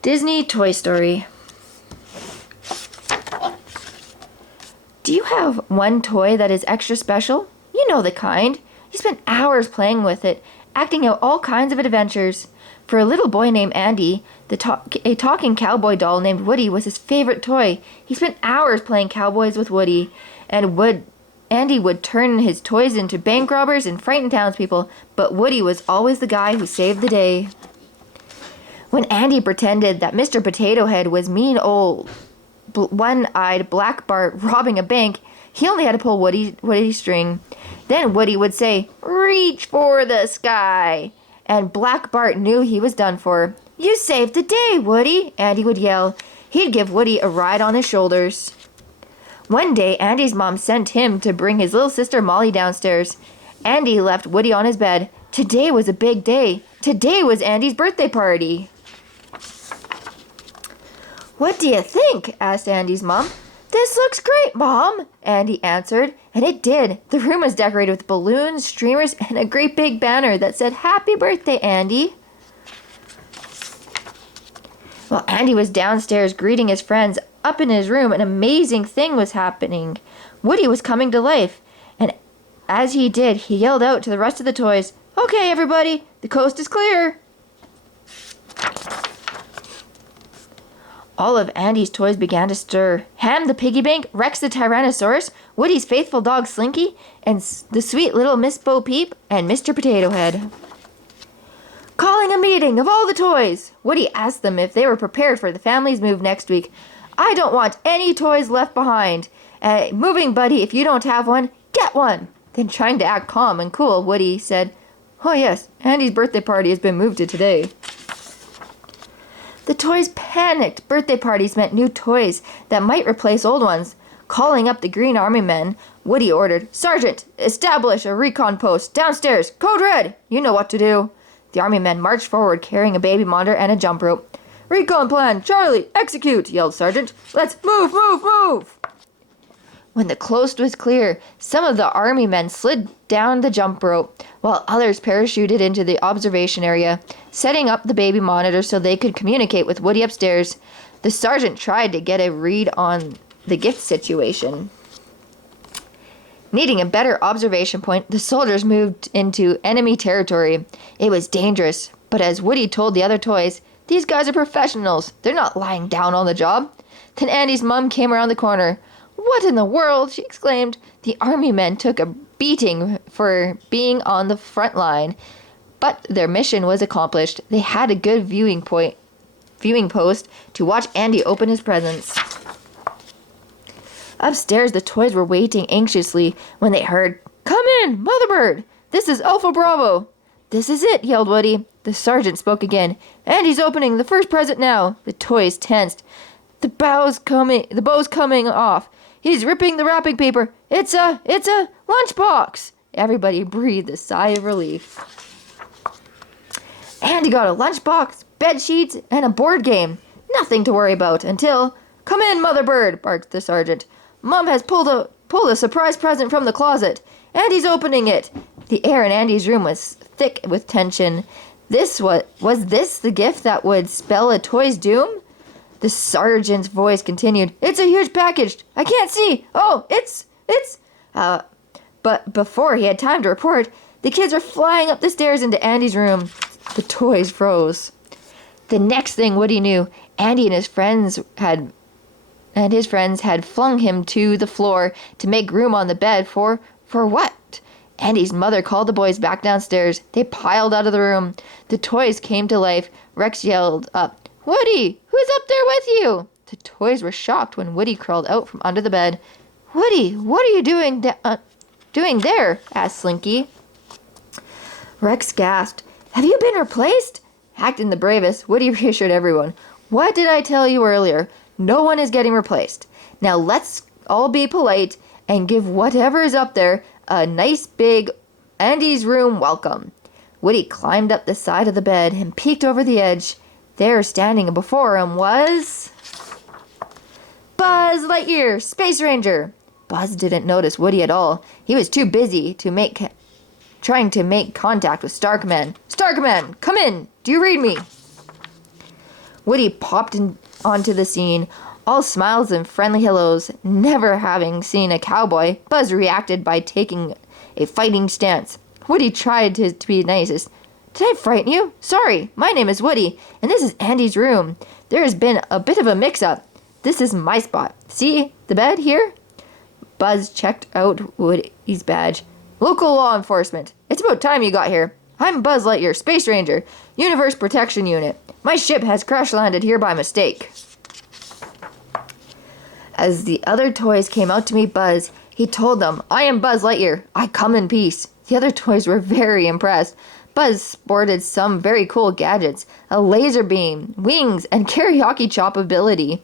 Disney Toy Story. Do you have one toy that is extra special? You know the kind. You spent hours playing with it, acting out all kinds of adventures. For a little boy named Andy, a talking cowboy doll named Woody was his favorite toy. He spent hours playing cowboys with Woody, and Andy would turn his toys into bank robbers and frighten townspeople, but Woody was always the guy who saved the day. When Andy pretended that Mr. Potato Head was mean old one-eyed Black Bart robbing a bank, he only had to pull Woody's string. Then Woody would say, "Reach for the sky," and Black Bart knew he was done for. "You saved the day, Woody," Andy would yell. He'd give Woody a ride on his shoulders. One day, Andy's mom sent him to bring his little sister Molly downstairs. Andy left Woody on his bed. Today was a big day. Today was Andy's birthday party. "What do you think?" asked Andy's mom. "This looks great, Mom," Andy answered, and it did. The room was decorated with balloons, streamers, and a great big banner that said, "Happy birthday, Andy." While Andy was downstairs greeting his friends, up in his room, an amazing thing was happening. Woody was coming to life, and as he did, he yelled out to the rest of the toys, "Okay, everybody, the coast is clear." All of Andy's toys began to stir. Ham the piggy bank, Rex the Tyrannosaurus, Woody's faithful dog Slinky, and the sweet little Miss Bo Peep, and Mr. Potato Head. Calling a meeting of all the toys, Woody asked them if they were prepared for the family's move next week. "I don't want any toys left behind. Moving buddy, if you don't have one, get one." Then, trying to act calm and cool, Woody said, "Oh yes, Andy's birthday party has been moved to today." The toys panicked. Birthday parties meant new toys that might replace old ones. Calling up the Green Army men, Woody ordered, "Sergeant, establish a recon post downstairs. Code red. You know what to do." The army men marched forward carrying a baby monitor and a jump rope. "Recon plan, Charlie, execute," yelled Sergeant. "Let's move, move, move." When the coast was clear, some of the army men slid down the jump rope, while others parachuted into the observation area, setting up the baby monitor so they could communicate with Woody upstairs. The sergeant tried to get a read on the gift situation. Needing a better observation point, the soldiers moved into enemy territory. It was dangerous, but as Woody told the other toys, "These guys are professionals. They're not lying down on the job." Then Andy's mom came around the corner. "What in the world?" she exclaimed. The army men took a beating for being on the front line, but their mission was accomplished. They had a good viewing post to watch Andy open his presents. Upstairs, the toys were waiting anxiously when they heard, "Come in, Mother Bird. This is Alpha Bravo." "This is it," yelled Woody. The sergeant spoke again. "Andy's opening the first present now." The toys tensed. The bow's coming off. He's ripping the wrapping paper. It's a lunchbox." Everybody breathed a sigh of relief. Andy got a lunchbox, bed sheets, and a board game. Nothing to worry about until, "Come in, Mother Bird," barked the sergeant. "Mom has pulled a surprise present from the closet. Andy's opening it." The air in Andy's room was thick with tension. Was this the gift that would spell a toy's doom? The sergeant's voice continued, "It's a huge package. I can't see. Oh, it's. But before he had time to report, the kids were flying up the stairs into Andy's room. The toys froze. The next thing Woody knew, Andy and his friends had flung him to the floor to make room on the bed for what? Andy's mother called the boys back downstairs. They piled out of the room. The toys came to life. Rex yelled up, "Woody, who's up there with you?" The toys were shocked when Woody crawled out from under the bed. "Woody, what are you doing there?" asked Slinky. Rex gasped. "Have you been replaced?" Acting the bravest, Woody reassured everyone. "What did I tell you earlier? No one is getting replaced. Now let's all be polite and give whatever is up there a nice big Andy's room welcome." Woody climbed up the side of the bed and peeked over the edge. There, standing before him, was Buzz Lightyear, Space Ranger. Buzz didn't notice Woody at all. He was too busy trying to make contact with Starkman. "Starkman, come in. Do you read me?" Woody popped onto the scene, all smiles and friendly hellos. Never having seen a cowboy, Buzz reacted by taking a fighting stance. Woody tried to be nicest. Did I frighten you? Sorry, my name is Woody, and this is Andy's room. There has been a bit of a mix-up. This is my spot. See the bed here? Buzz checked out Woody's badge. Local law enforcement. It's about time you got here. I'm Buzz Lightyear, Space Ranger, Universe Protection Unit. My ship has crash-landed here by mistake. As the other toys came out to meet Buzz, he told them, I am Buzz Lightyear. I come in peace. The other toys were very impressed. Buzz sported some very cool gadgets, a laser beam, wings, and karaoke chop ability.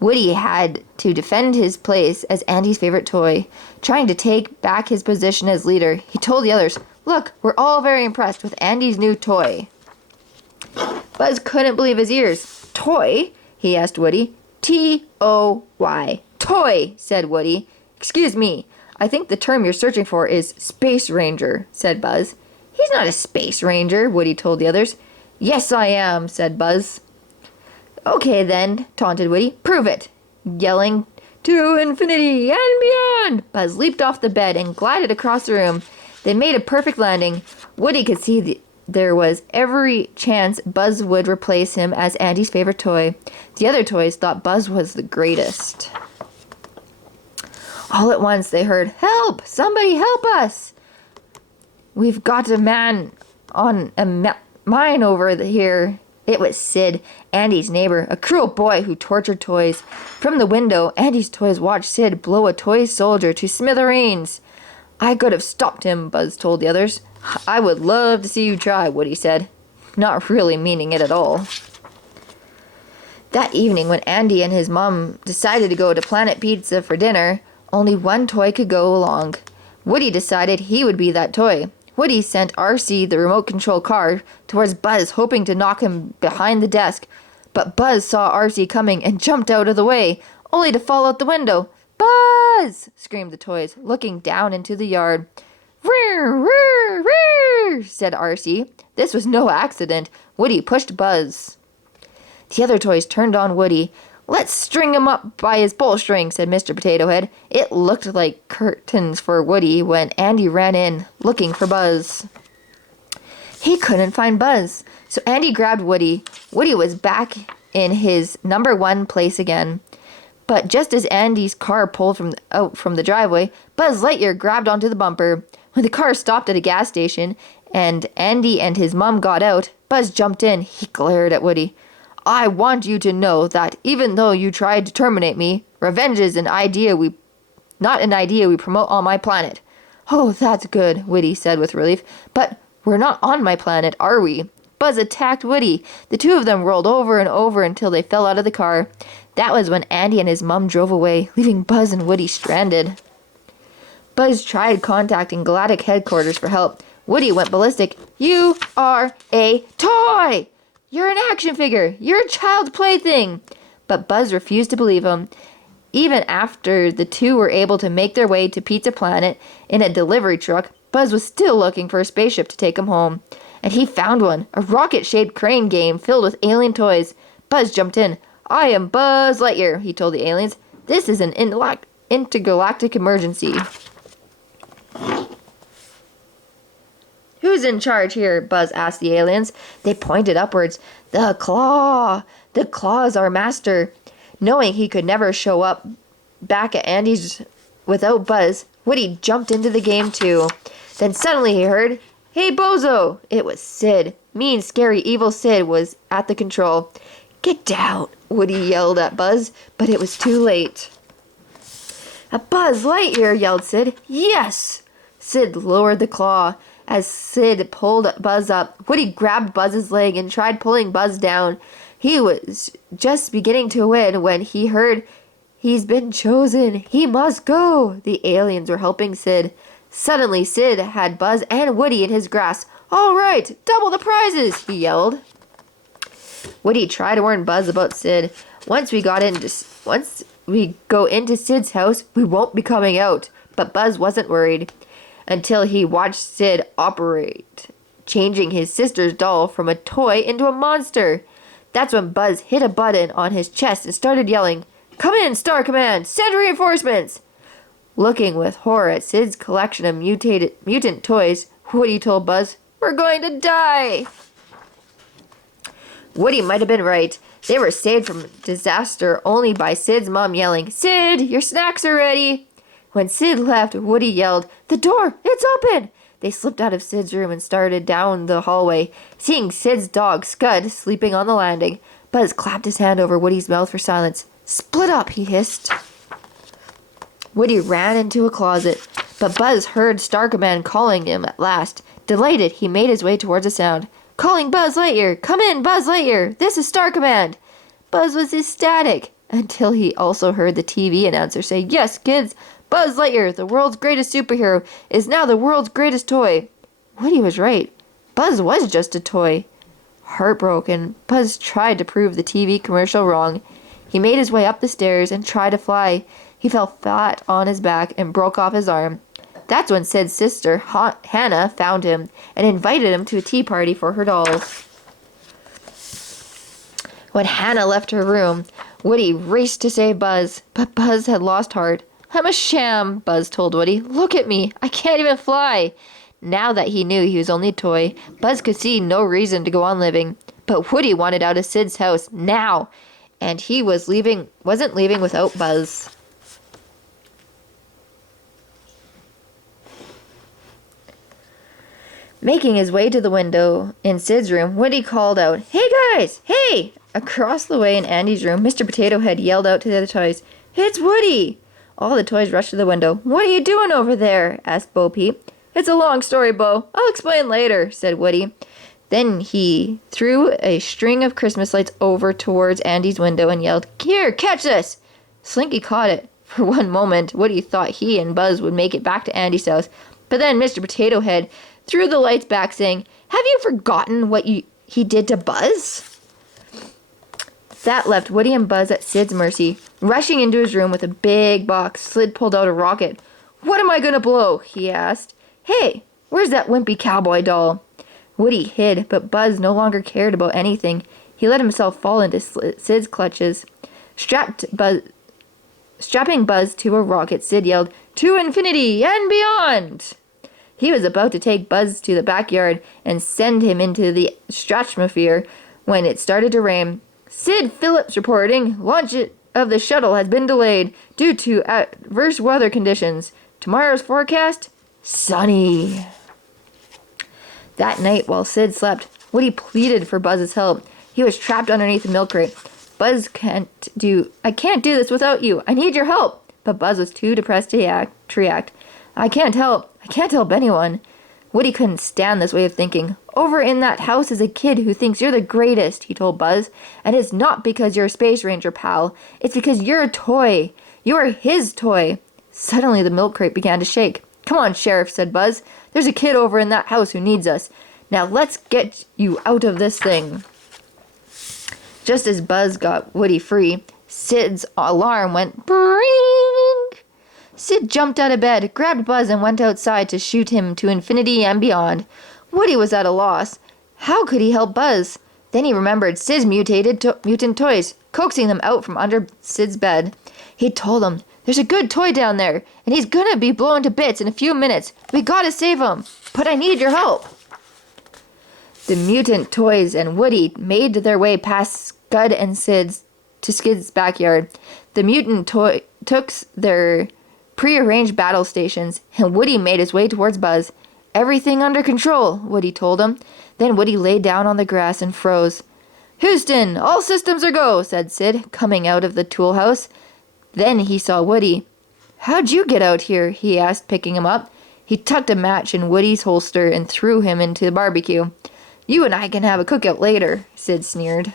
Woody had to defend his place as Andy's favorite toy. Trying to take back his position as leader, he told the others, Look, we're all very impressed with Andy's new toy. Buzz couldn't believe his ears. Toy? He asked Woody. T-O-Y. Toy, said Woody. Excuse me, I think the term you're searching for is Space Ranger, said Buzz. He's not a Space Ranger, Woody told the others. Yes, I am, said Buzz. Okay then, taunted Woody. Prove it. Yelling, to infinity and beyond! Buzz leaped off the bed and glided across the room. They made a perfect landing. Woody could see there was every chance Buzz would replace him as Andy's favorite toy. The other toys thought Buzz was the greatest. All at once they heard, Help! Somebody help us! We've got a man on a mine over here. It was Sid, Andy's neighbor, a cruel boy who tortured toys. From the window, Andy's toys watched Sid blow a toy soldier to smithereens. I could have stopped him, Buzz told the others. I would love to see you try, Woody said, not really meaning it at all. That evening, when Andy and his mom decided to go to Planet Pizza for dinner, only one toy could go along. Woody decided he would be that toy. Woody sent RC, the remote control car, towards Buzz, hoping to knock him behind the desk. But Buzz saw RC coming and jumped out of the way, only to fall out the window. Buzz! Screamed the toys, looking down into the yard. Rear, rear, rear, said RC. This was no accident. Woody pushed Buzz. The other toys turned on Woody. Let's string him up by his pull string, said Mr. Potato Head. It looked like curtains for Woody when Andy ran in, looking for Buzz. He couldn't find Buzz, so Andy grabbed Woody. Woody was back in his number 1 place again. But just as Andy's car pulled out from the driveway, Buzz Lightyear grabbed onto the bumper. When the car stopped at a gas station and Andy and his mom got out, Buzz jumped in. He glared at Woody. I want you to know that even though you tried to terminate me, revenge is not an idea we promote on my planet. Oh, that's good, Woody said with relief. But we're not on my planet, are we? Buzz attacked Woody. The two of them rolled over and over until they fell out of the car. That was when Andy and his mom drove away, leaving Buzz and Woody stranded. Buzz tried contacting Galactic Headquarters for help. Woody went ballistic. You are a toy! You're an action figure. You're a child's plaything. But Buzz refused to believe him. Even after the two were able to make their way to Pizza Planet in a delivery truck, Buzz was still looking for a spaceship to take him home. And he found one, a rocket-shaped crane game filled with alien toys. Buzz jumped in. I am Buzz Lightyear, he told the aliens. This is an intergalactic emergency. Who's in charge here? Buzz asked the aliens. They pointed upwards. The Claw! The Claw is our master. Knowing he could never show up back at Andy's without Buzz, Woody jumped into the game too. Then suddenly he heard, Hey Bozo! It was Sid. Mean, scary, evil Sid was at the control. Get down! Woody yelled at Buzz, but it was too late. A Buzz Lightyear, yelled Sid. Yes! Sid lowered the claw. As Sid pulled Buzz up, Woody grabbed Buzz's leg and tried pulling Buzz down. He was just beginning to win when he heard, He's been chosen. He must go. The aliens were helping Sid. Suddenly, Sid had Buzz and Woody in his grasp. All right, double the prizes, he yelled. Woody tried to warn Buzz about Sid. Once we go into Sid's house, we won't be coming out. But Buzz wasn't worried until he watched Sid operate, changing his sister's doll from a toy into a monster. That's when Buzz hit a button on his chest and started yelling, "Come in, Star Command! Send reinforcements!" Looking with horror at Sid's collection of mutant toys, Woody told Buzz, "We're going to die!" Woody might have been right. They were saved from disaster only by Sid's mom yelling, "Sid, your snacks are ready!" When Sid left, Woody yelled, "The door! It's open!" They slipped out of Sid's room and started down the hallway, seeing Sid's dog, Scud, sleeping on the landing. Buzz clapped his hand over Woody's mouth for silence. "Split up," he hissed. Woody ran into a closet, but Buzz heard Star Command calling him at last. Delighted, he made his way towards the sound. "Calling Buzz Lightyear! Come in, Buzz Lightyear! This is Star Command!" Buzz was ecstatic, until he also heard the TV announcer say, "Yes, kids! Buzz Lightyear, the world's greatest superhero, is now the world's greatest toy." Woody was right. Buzz was just a toy. Heartbroken, Buzz tried to prove the TV commercial wrong. He made his way up the stairs and tried to fly. He fell flat on his back and broke off his arm. That's when Sid's sister, Hannah, found him and invited him to a tea party for her dolls. When Hannah left her room, Woody raced to save Buzz, but Buzz had lost heart. "I'm a sham," Buzz told Woody. "Look at me. I can't even fly." Now that he knew he was only a toy, Buzz could see no reason to go on living. But Woody wanted out of Sid's house now, and he wasn't leaving without Buzz. Making his way to the window in Sid's room, Woody called out, "Hey guys! Hey!" Across the way in Andy's room, Mr. Potato Head yelled out to the other toys, "It's Woody!" All the toys rushed to the window. "What are you doing over there?" asked Bo Peep. "It's a long story, Bo. I'll explain later," said Woody. Then he threw a string of Christmas lights over towards Andy's window and yelled, "Here, catch this!" Slinky caught it. For one moment, Woody thought he and Buzz would make it back to Andy's house. But then Mr. Potato Head threw the lights back, saying, "Have you forgotten what he did to Buzz?" That left Woody and Buzz at Sid's mercy. Rushing into his room with a big box, Sid pulled out a rocket. "What am I going to blow?" he asked. "Hey, where's that wimpy cowboy doll?" Woody hid, but Buzz no longer cared about anything. He let himself fall into Sid's clutches. Strapping Buzz to a rocket, Sid yelled, "To infinity and beyond!" He was about to take Buzz to the backyard and send him into the stratosphere when it started to rain. "Sid Phillips reporting. Launch of the shuttle has been delayed due to adverse weather conditions. Tomorrow's forecast? Sunny." That night, while Sid slept, Woody pleaded for Buzz's help. He was trapped underneath the milk crate. "Buzz I can't do this without you. I need your help." But Buzz was too depressed to react. I can't help anyone." Woody couldn't stand this way of thinking. "Over in that house is a kid who thinks you're the greatest," he told Buzz. "And it's not because you're a space ranger, pal. It's because you're a toy. You're his toy." Suddenly the milk crate began to shake. "Come on, Sheriff," said Buzz. "There's a kid over in that house who needs us. Now let's get you out of this thing." Just as Buzz got Woody free, Sid's alarm went bring. Sid jumped out of bed, grabbed Buzz, and went outside to shoot him to infinity and beyond. Woody was at a loss. How could he help Buzz? Then he remembered Sid's mutant toys, coaxing them out from under Sid's bed. He told him, "There's a good toy down there, and he's gonna be blown to bits in a few minutes. We gotta save him, but I need your help." The mutant toys and Woody made their way past Scud and Sid's backyard. The mutant toy took their prearranged battle stations, and Woody made his way towards Buzz. "Everything under control," Woody told him. Then Woody lay down on the grass and froze. "Houston, all systems are go," said Sid, coming out of the tool house. Then he saw Woody. "How'd you get out here?" he asked, picking him up. He tucked a match in Woody's holster and threw him into the barbecue. "You and I can have a cookout later," Sid sneered.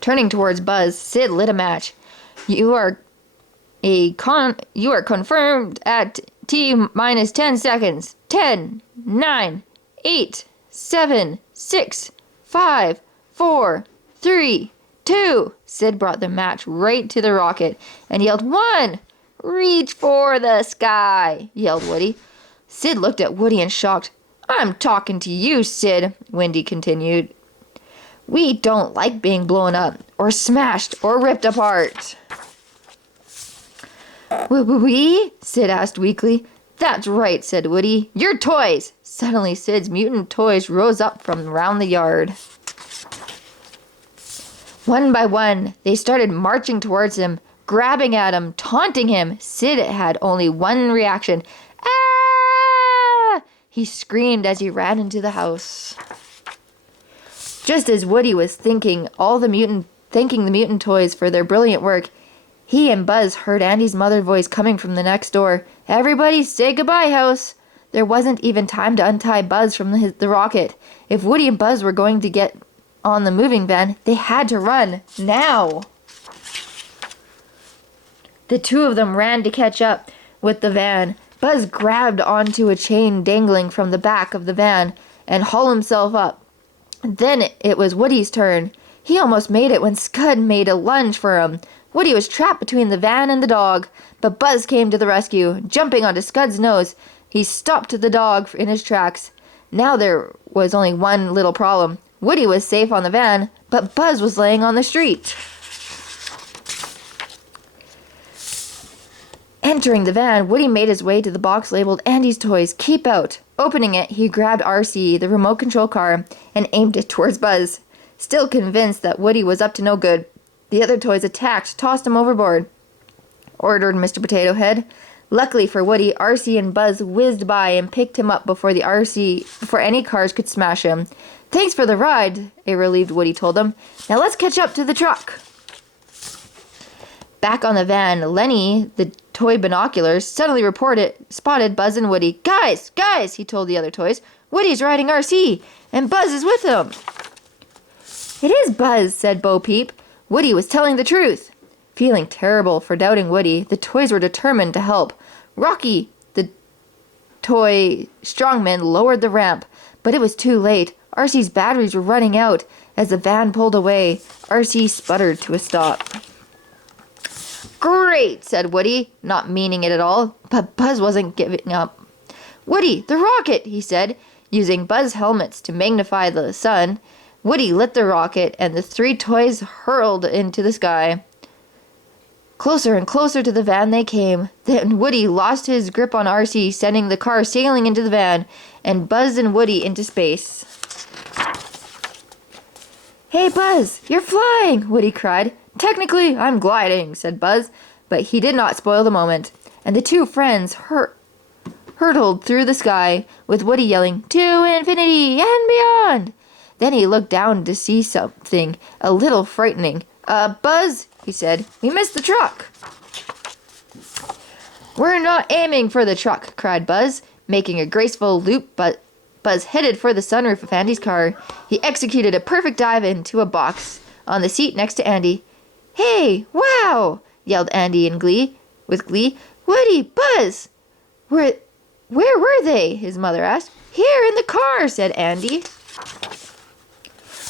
Turning towards Buzz, Sid lit a match. You are confirmed at T-minus 10 seconds. 10, 9, 8, 7, 6, 5, 4, 3, 2. Sid brought the match right to the rocket and yelled, "1! Reach for the sky!" yelled Woody. Sid looked at Woody in shock. I'm talking to you, Sid, Wendy continued. We don't like being blown up, or smashed, or ripped apart. We? Sid asked weakly. That's right, said Woody. Your toys! Suddenly, Sid's mutant toys rose up from around the yard. One by one, they started marching towards him, grabbing at him, taunting him. Sid had only one reaction. Ah! He screamed as he ran into the house. Just as Woody was thanking the mutant toys for their brilliant work, he and Buzz heard Andy's mother's voice coming from the next door. Everybody say goodbye, house. There wasn't even time to untie Buzz from the rocket. If Woody and Buzz were going to get on the moving van, they had to run now. The two of them ran to catch up with the van. Buzz grabbed onto a chain dangling from the back of the van and hauled himself up. Then it was Woody's turn. He almost made it when Scud made a lunge for him. Woody was trapped between the van and the dog, but Buzz came to the rescue. Jumping onto Scud's nose, he stopped the dog in his tracks. Now there was only one little problem. Woody was safe on the van, but Buzz was laying on the street. Entering the van, Woody made his way to the box labeled Andy's Toys, Keep Out. Opening it, he grabbed RC, the remote control car, and aimed it towards Buzz. Still convinced that Woody was up to no good, the other toys attacked, tossed him overboard, ordered Mr. Potato Head. Luckily for Woody, RC and Buzz whizzed by and picked him up before any cars could smash him. Thanks for the ride, a relieved Woody told them. Now let's catch up to the truck. Back on the van, Lenny, the toy binoculars, suddenly spotted Buzz and Woody. Guys, he told the other toys. Woody's riding RC, and Buzz is with him. It is Buzz, said Bo Peep. Woody was telling the truth. Feeling terrible for doubting Woody, the toys were determined to help. Rocky, the toy strongman, lowered the ramp, but it was too late. RC's batteries were running out. As the van pulled away, RC sputtered to a stop. Great, said Woody, not meaning it at all, but Buzz wasn't giving up. Woody, the rocket, he said, using Buzz helmets to magnify the sun. Woody lit the rocket, and the three toys hurled into the sky. Closer and closer to the van they came. Then Woody lost his grip on RC, sending the car sailing into the van, and Buzz and Woody into space. Hey, Buzz, you're flying, Woody cried. Technically, I'm gliding, said Buzz, but he did not spoil the moment, and the two friends hurtled through the sky, with Woody yelling, To infinity and beyond! Then he looked down to see something a little frightening. Buzz, he said, we missed the truck. We're not aiming for the truck, cried Buzz, making a graceful loop, but Buzz headed for the sunroof of Andy's car. He executed a perfect dive into a box on the seat next to Andy. Hey, wow, yelled Andy with glee. Woody, Buzz! Where were they? His mother asked. Here in the car, said Andy.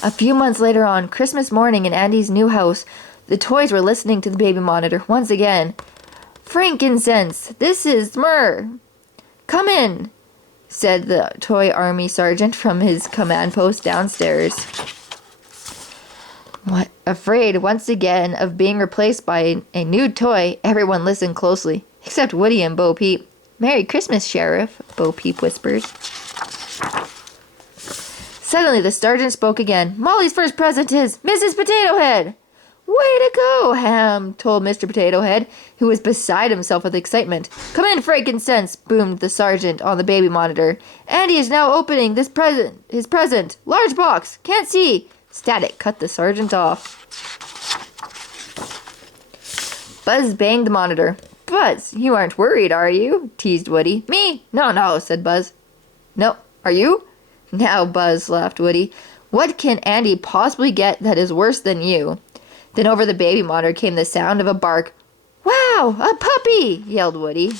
A few months later on, Christmas morning in Andy's new house, the toys were listening to the baby monitor once again. Frankincense, this is myrrh. Come in, said the toy army sergeant from his command post downstairs. Afraid once again of being replaced by a new toy, everyone listened closely, except Woody and Bo Peep. Merry Christmas, Sheriff, Bo Peep whispered. Suddenly the sergeant spoke again. Molly's first present is Mrs. Potato Head. Way to go, Ham, told Mr. Potato Head, who was beside himself with excitement. Come in, frankincense, boomed the sergeant on the baby monitor. Andy is now opening his present. Large box. Can't see. Static cut the sergeant off. Buzz banged the monitor. Buzz, you aren't worried, are you? Teased Woody. Me? No, said Buzz. No, are you? Now, Buzz, laughed Woody. What can Andy possibly get that is worse than you? Then over the baby monitor came the sound of a bark. Wow, a puppy, yelled Woody.